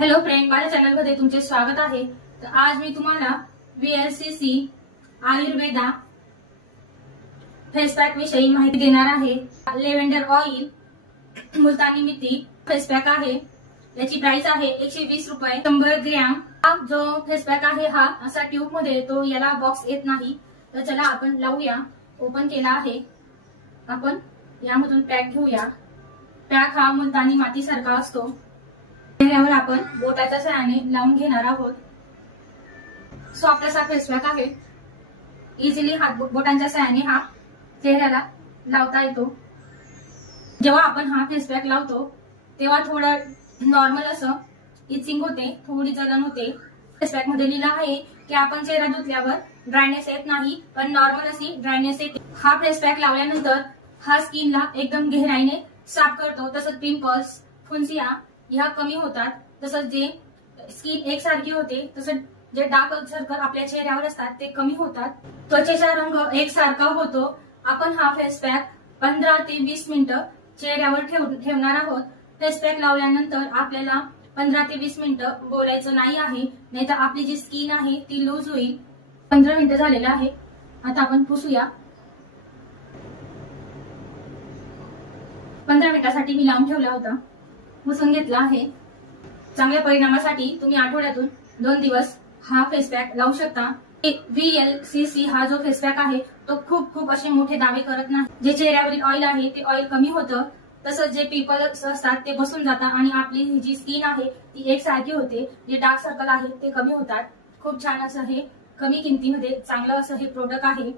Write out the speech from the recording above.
Hello friend, माझ्या channel मध्ये तुमचे स्वागत आहे। तर आज मी तुम्हाला VLCC आयुर्वेदा फेस पॅक विषयी माहिती देणार आहे। लेव्हेंडर ऑइल मुलतानी मिठी फेस पॅक आहे। याची प्राइस आहे 120 रुपये 100 ग्रॅम। हा जो फेस पॅक आहे हा असा ट्यूब मध्ये येतो, याला बॉक्स येत नाही। तर चला आपण लावूया। ओपन केला आहे, आपण यामधून पॅक घेऊया। पॅक हा मुलतानी माती सारखा असतो। चेहऱ्यावर आपण बोटाच्या सहाय्याने लावून घेणार आहोत। सॉफ्ट असा फेस पॅक आहे। इझिली हात बोटांच्या सहाय्याने हा चेहऱ्याला लावता येतो। जेव्हा आपण हा फेस पॅक लावतो तेव्हा थोडं नॉर्मल असं इचिंग होते, थोडी जलन होते। फेस पॅक मध्ये लिहिलं आहे की आपण चेहरा धुतल्यावर ड्रायनेस येत नाही, पण नॉर्मल अशी ड्रायनेस येते। हा फेस पॅक लावल्यानंतर हा स्किनला एकदम गहराईने साफ करतो। तसंच पिंपल्स, फुंसिया ह्या कमी होतात। तसंच जे स्किन एकसारखी होते, तसंच जे डार्क सर्कल आपल्या चेहऱ्यावर असतात ते कमी होतात। त्वचेचा रंग एकसारखा होतो। आपण हा फेस पॅक 15 ते 20 मिनिटं चेहऱ्यावर ठेवणार आहोत। फेस पॅक लावल्यानंतर आपल्याला 15 ते 20 मिनिटं बोलायचं नाही आहे, नाहीतर आपली जी स्किन आहे ती लूज होईल। 15 मिनिटं झालेलं आहे, आता आपण पुसूया। 15 मिनिटांसाठी मी लावून ठेवला होता, पुसून घेतला आहे। चांगल्या परिणामासाठी तुम्ही आठवड्यातून 2 दिवस हा फेस पॅक लावू शकता। VLCC हा जो फेस पॅक आहे तो खूप असे मोठे दावे करत नाही। जे चेहऱ्यावरील ऑइल आहे ते ऑइल कमी होतं, तसंच जे पिंपल्स असतात ते बसून जातात आणि आपली जी स्किन आहे ती एकसारखी होते। जे डार्क सर्कल आहे ते कमी होतात। खूप छान असं हे कमी किमतीमध्ये चांगलं असं हे प्रोडक्ट आहे।